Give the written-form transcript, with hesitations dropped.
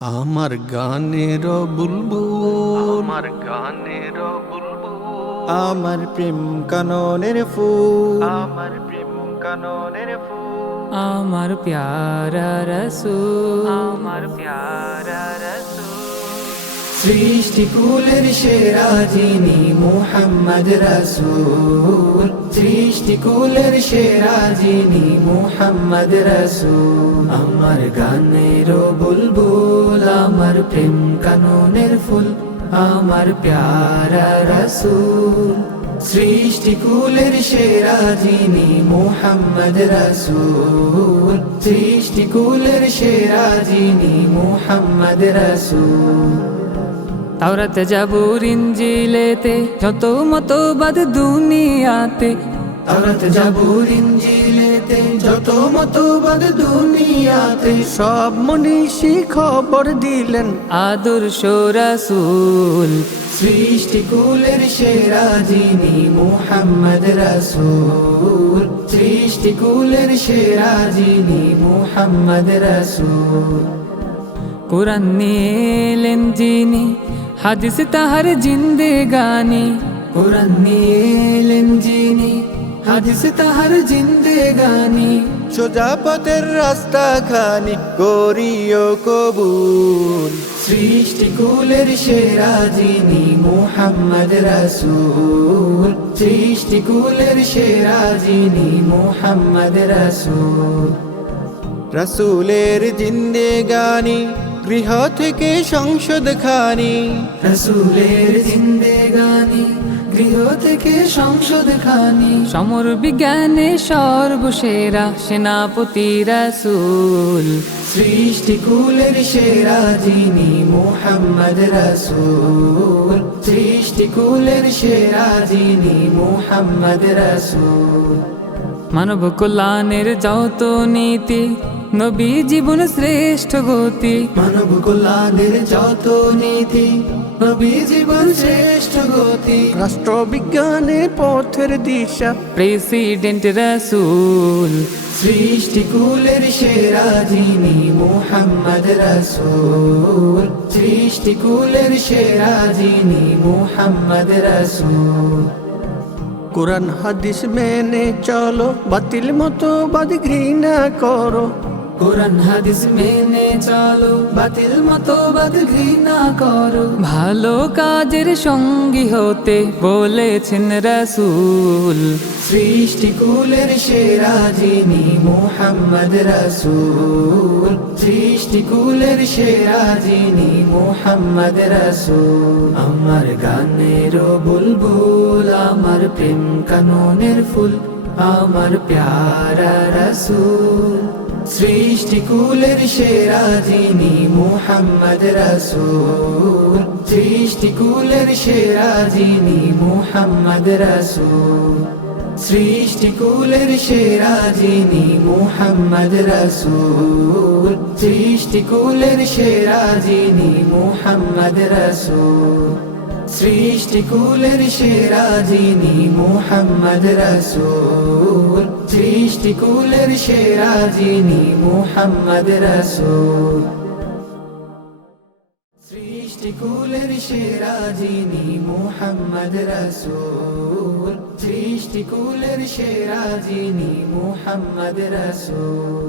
আমার গানের বুলবুল, আমার প্রেম কাননের ফুল, আমার প্যারা রসূল, সৃষ্টিকুলের সেরা যিনি মুহাম্মদ রাসূল, সৃষ্টিকুলের সেরা যিনি মুহাম্মদ রাসূল। আমার গানের বুলবুল, আমার প্রেম কাননের ফুল, আমার প্যারা রাসূল। সৃষ্টিকুলের সেরা যিনি মুহাম্মদ রাসূল, সৃষ্টিকুলের সেরা যিনি মুহাম্মদ রাসূল। তাওরাত জাবুর ইনজিলেতে যত মতবাদ দুনিয়াতে, তাওরাত জাবুর ইনজিলেতে যত মতবাদ দুনিয়াতে, সব মনীষী খবর দিলেন আদর্শ রাসূল। সৃষ্টিকুলের সেরা যিনি মুহাম্মদ রাসূল, সৃষ্টিকুলের সেরা যিনি মুহাম্মদ রাসূল। কুরআন নিয়ে এলেন যিনি, হাদিস তাহার জিন্দেগানি। কুরআন নিয়ে এলেন যিনি, হাদিস তাহার জিন্দেগানি। সোজা পথের রাস্তা খানি করিও কবুল। সৃষ্টিকুলের সেরা যিনি মুহাম্মদ রাসূল, সৃষ্টিকুলের সেরা যিনি মুহাম্মদ রাসূল। রাসূলের জিন্দেগানি গৃহ থেকে সংসদ খানি, রাসূলের জিন্দেগানি গৃহ থেকে সংসদ খানি। সমর বিজ্ঞানে সর্বসেরা সেনাপতি রাসূল। সৃষ্টিকুলের সেরা যিনি মুহাম্মদ রাসূল, সৃষ্টিকুলের সেরা যিনি মুহাম্মদ রাসূল। মানব কল্যাণের যত নীতি, নবী জীবন শ্রেষ্ঠ গতি। মানব কল্যাণের যত নীতি, নবী জীবন শ্রেষ্ঠ গতি। রাষ্ট্রবিজ্ঞানের পথের দিশা প্রেসিডেন্ট রাসূল। সৃষ্টিকুলের সেরা যিনি মুহাম্মদ রাসূল, সৃষ্টিকুলের সেরা যিনি মুহাম্মদ রাসূল। কোরআন হাদিস মেনে চলো, বাতিল মতবাদ ঘৃণা করো। কোরআন হাদিস মেনে চলো, বাতিল মতবাদ ঘৃণা করো। ভালো কাজের সঙ্গী হতে বলেছেন রাসূল। সৃষ্টিকুলের সেরা যিনি মুহাম্মদ রাসূল, সৃষ্টিকুলের সেরা যিনি মুহাম্মদ রাসূল। আমার গানের বুলবুল, আমার প্রেম কাননের ফুল, আমার প্যারা রাসূল। সৃষ্টিকুলের সেরা যিনি মুহাম্মদ রাসূল, সৃষ্টিকুলের সেরা যিনি মুহাম্মদ রাসূল। সৃষ্টিকুলের সেরা যিনি মুহাম্মদ রাসূল, সৃষ্টিকুলের সেরা যিনি মুহাম্মদ রাসূল। সৃষ্টিকুলের সেরা যিনি মুহাম্মদ রাসূল, সৃষ্টিকুলের সেরা যিনি মুহাম্মদ রাসূল। সৃষ্টিকুলের সেরা যিনি মুহাম্মদ রাসূল, সৃষ্টিকুলের সেরা যিনি মুহাম্মদ রাসূল।